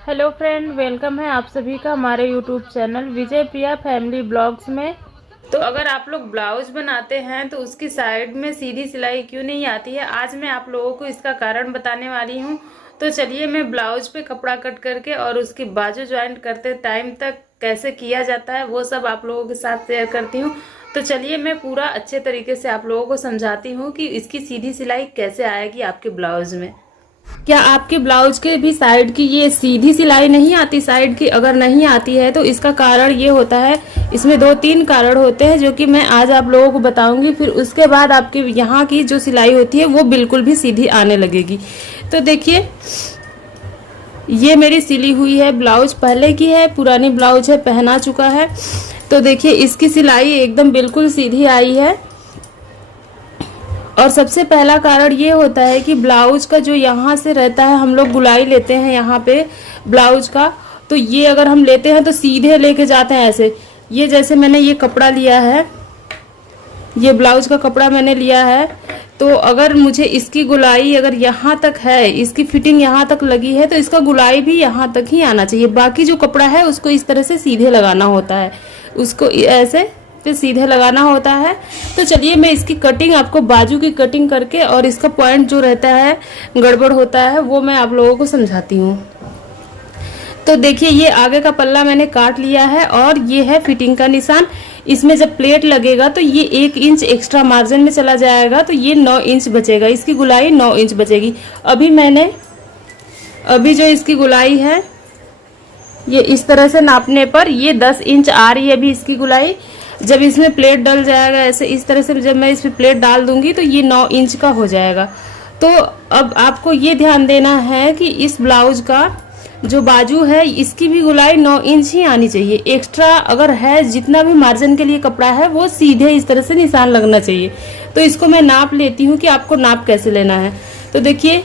Hello friend, welcome है आप सभी का हमारे यूट्यूब चैनल विजय प्रिया फैमिली ब्लॉग्स में। तो अगर आप लोग ब्लाउज बनाते हैं तो उसकी साइड में सीधी सिलाई क्यों नहीं आती है, आज मैं आप लोगों को इसका कारण बताने वाली हूँ। तो चलिए मैं ब्लाउज पे कपड़ा कट करके और उसकी बाजू ज्वाइंट करते टाइम तक कैसे किया जाता है वो सब आप लोगों के साथ शेयर करती हूँ। तो चलिए मैं पूरा अच्छे तरीके से आप लोगों को समझाती हूँ कि इसकी सीधी सिलाई कैसे आएगी आपके ब्लाउज में। क्या आपके ब्लाउज के भी साइड की ये सीधी सिलाई नहीं आती? साइड की अगर नहीं आती है तो इसका कारण ये होता है, इसमें 2-3 कारण होते हैं जो कि मैं आज आप लोगों को बताऊंगी। फिर उसके बाद आपके यहाँ की जो सिलाई होती है वो बिल्कुल भी सीधी आने लगेगी। तो देखिए, ये मेरी सिली हुई है ब्लाउज, पहले की है, पुरानी ब्लाउज है, पहना चुका है। तो देखिए इसकी सिलाई एकदम बिल्कुल सीधी आई है। और सबसे पहला कारण ये होता है कि ब्लाउज का जो यहाँ से रहता है, हम लोग गुलाई लेते हैं यहाँ पे ब्लाउज का, तो ये अगर हम लेते हैं तो सीधे लेके जाते हैं ऐसे। ये जैसे मैंने ये कपड़ा लिया है, ये ब्लाउज का कपड़ा मैंने लिया है, तो अगर मुझे इसकी गुलाई अगर यहाँ तक है, इसकी फिटिंग यहाँ तक लगी है, तो इसका गुलाई भी यहाँ तक ही आना चाहिए। बाकी जो कपड़ा है उसको इस तरह से सीधे लगाना होता है, उसको ऐसे पे सीधे लगाना होता है। तो चलिए मैं इसकी कटिंग, आपको बाजू की कटिंग करके और इसका पॉइंट जो रहता है, गड़बड़ होता है, वो मैं आप लोगों को समझाती हूँ। तो देखिए ये आगे का पल्ला मैंने काट लिया है और ये है फिटिंग का निशान। इसमें जब प्लेट लगेगा तो ये 1 इंच एक्स्ट्रा मार्जिन में चला जाएगा, तो ये 9 इंच बचेगा, इसकी गुलाई 9 इंच बचेगी। अभी जो इसकी गुलाई है, ये इस तरह से नापने पर ये 10 इंच आ रही है अभी इसकी गुलाई। जब इसमें प्लेट डल जाएगा ऐसे, इस तरह से जब मैं इसमें प्लेट डाल दूंगी तो ये 9 इंच का हो जाएगा। तो अब आपको ये ध्यान देना है कि इस ब्लाउज का जो बाजू है इसकी भी गुलाई 9 इंच ही आनी चाहिए। एक्स्ट्रा अगर है, जितना भी मार्जिन के लिए कपड़ा है वो सीधे इस तरह से निशान लगना चाहिए। तो इसको मैं नाप लेती हूँ कि आपको नाप कैसे लेना है। तो देखिए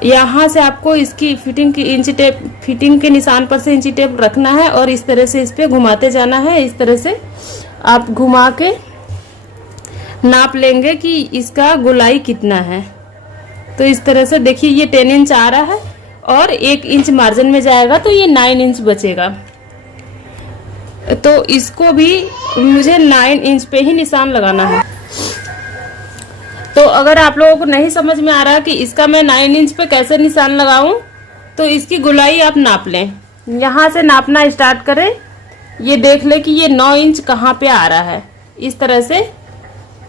यहाँ से आपको इसकी फिटिंग की इंची टेप, फिटिंग के निशान पर से इंची टेप रखना है और इस तरह से इस पे घुमाते जाना है। इस तरह से आप घुमा के नाप लेंगे कि इसका गुलाई कितना है। तो इस तरह से देखिए ये 10 इंच आ रहा है और 1 इंच मार्जिन में जाएगा तो ये 9 इंच बचेगा। तो इसको भी मुझे 9 इंच पे ही निशान लगाना है। तो अगर आप लोगों को नहीं समझ में आ रहा कि इसका मैं 9 इंच पे कैसे निशान लगाऊं, तो इसकी गुलाई आप नाप लें, यहाँ से नापना स्टार्ट करें। ये देख ले कि ये 9 इंच कहाँ पे आ रहा है, इस तरह से।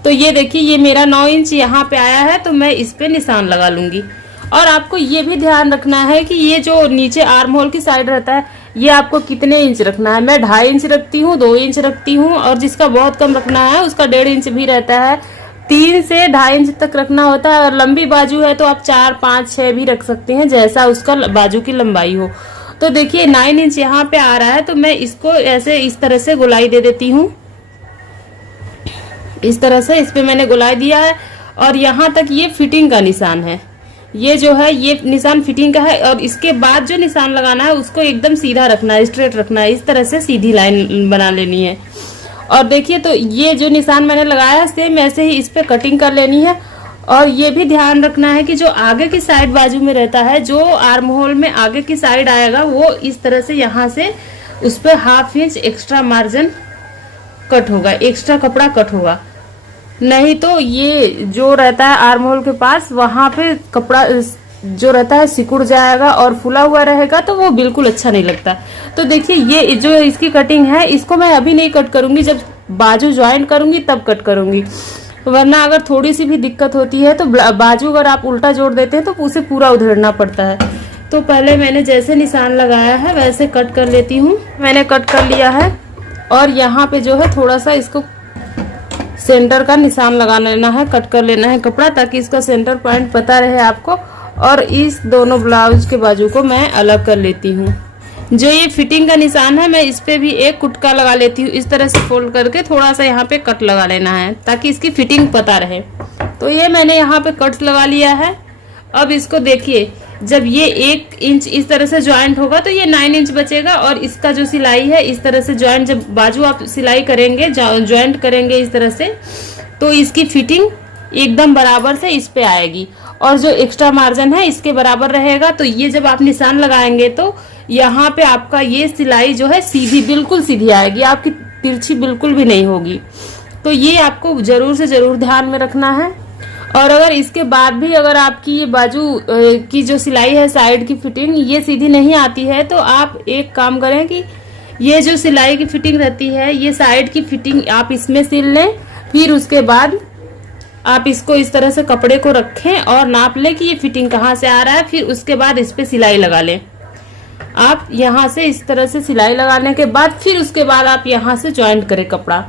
तो ये देखिए ये मेरा 9 इंच यहाँ पे आया है, तो मैं इस पे निशान लगा लूंगी। और आपको ये भी ध्यान रखना है कि ये जो नीचे आर्म होल की साइड रहता है, ये आपको कितने इंच रखना है। मैं 2.5 इंच रखती हूँ, 2 इंच रखती हूँ, और जिसका बहुत कम रखना है उसका 1.5 इंच भी रहता है। 3 से 2.5 इंच तक रखना होता है। और लंबी बाजू है तो आप 4, 5, 6 भी रख सकते हैं, जैसा उसका बाजू की लंबाई हो। तो देखिए 9 इंच यहाँ पे आ रहा है, तो मैं इसको ऐसे इस तरह से गुलाई दे देती हूँ। इस तरह से इस पे मैंने गुलाई दिया है और यहाँ तक ये फिटिंग का निशान है। ये जो है ये निशान फिटिंग का है, और इसके बाद जो निशान लगाना है उसको एकदम सीधा रखना है, स्ट्रेट रखना है, इस तरह से सीधी लाइन बना लेनी है। और देखिए तो ये जो निशान मैंने लगाया है सेम ऐसे ही इस पे कटिंग कर लेनी है। और ये भी ध्यान रखना है कि जो आगे की साइड बाजू में रहता है, जो आर्म होल में आगे की साइड आएगा, वो इस तरह से यहाँ से उस पर 1/2 इंच एक्स्ट्रा मार्जिन कट होगा, एक्स्ट्रा कपड़ा कट होगा। नहीं तो ये जो रहता है आर्म होल के पास, वहां पे कपड़ा जो रहता है सिकुड़ जाएगा और फुला हुआ रहेगा, तो वो बिल्कुल अच्छा नहीं लगता। तो देखिए ये जो इसकी कटिंग है, इसको मैं अभी नहीं कट करूंगी, जब बाजू ज्वाइंट करूंगी तब कट करूंगी। वरना अगर थोड़ी सी भी दिक्कत होती है तो बाजू अगर आप उल्टा जोड़ देते हैं तो उसे पूरा उधेड़ना पड़ता है। तो पहले मैंने जैसे निशान लगाया है वैसे कट कर लेती हूँ। मैंने कट कर लिया है और यहाँ पे जो है थोड़ा सा इसको सेंटर का निशान लगा लेना है, कट कर लेना है कपड़ा, ताकि इसका सेंटर पॉइंट पता रहे आपको। और इस दोनों ब्लाउज के बाजू को मैं अलग कर लेती हूँ। जो ये फिटिंग का निशान है, मैं इस पे भी एक कुटका लगा लेती हूँ। इस तरह से फोल्ड करके थोड़ा सा यहाँ पे कट लगा लेना है ताकि इसकी फिटिंग पता रहे। तो ये मैंने यहाँ पे कट लगा लिया है। अब इसको देखिए, जब ये 1 इंच इस तरह से ज्वाइंट होगा तो ये 9 इंच बचेगा। और इसका जो सिलाई है इस तरह से ज्वाइंट, जब बाजू आप सिलाई करेंगे, ज्वाइंट करेंगे इस तरह से, तो इसकी फिटिंग एकदम बराबर से इस पे आएगी। और जो एक्स्ट्रा मार्जिन है इसके बराबर रहेगा। तो ये जब आप निशान लगाएंगे तो यहाँ पे आपका ये सिलाई जो है सीधी, बिल्कुल सीधी आएगी, आपकी तिरछी बिल्कुल भी नहीं होगी। तो ये आपको जरूर से जरूर ध्यान में रखना है। और अगर इसके बाद भी अगर आपकी ये बाजू की जो सिलाई है, साइड की फिटिंग ये सीधी नहीं आती है, तो आप एक काम करें कि ये जो सिलाई की फिटिंग रहती है, ये साइड की फिटिंग आप इसमें सिल लें। फिर उसके बाद आप इसको इस तरह से कपड़े को रखें और नाप लें कि ये फिटिंग कहाँ से आ रहा है। फिर उसके बाद इस पे सिलाई लगा लें। आप यहाँ से इस तरह से सिलाई लगाने के बाद फिर उसके बाद आप यहाँ से ज्वाइंट करें कपड़ा।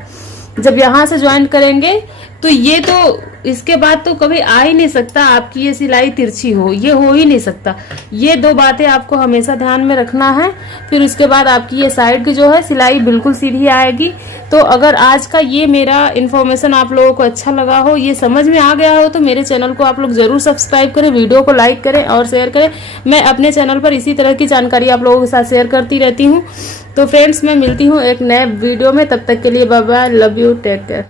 जब यहाँ से ज्वाइंट करेंगे तो ये तो इसके बाद तो कभी आ ही नहीं सकता आपकी ये सिलाई तिरछी हो, ये हो ही नहीं सकता। ये दो बातें आपको हमेशा ध्यान में रखना है। फिर उसके बाद आपकी ये साइड की जो है सिलाई बिल्कुल सीधी आएगी। तो अगर आज का ये मेरा इन्फॉर्मेशन आप लोगों को अच्छा लगा हो, ये समझ में आ गया हो, तो मेरे चैनल को आप लोग जरूर सब्सक्राइब करें, वीडियो को लाइक करें और शेयर करें। मैं अपने चैनल पर इसी तरह की जानकारी आप लोगों के साथ शेयर करती रहती हूँ। तो फ्रेंड्स, मैं मिलती हूँ एक नए वीडियो में, तब तक के लिए bye bye, love you, take care.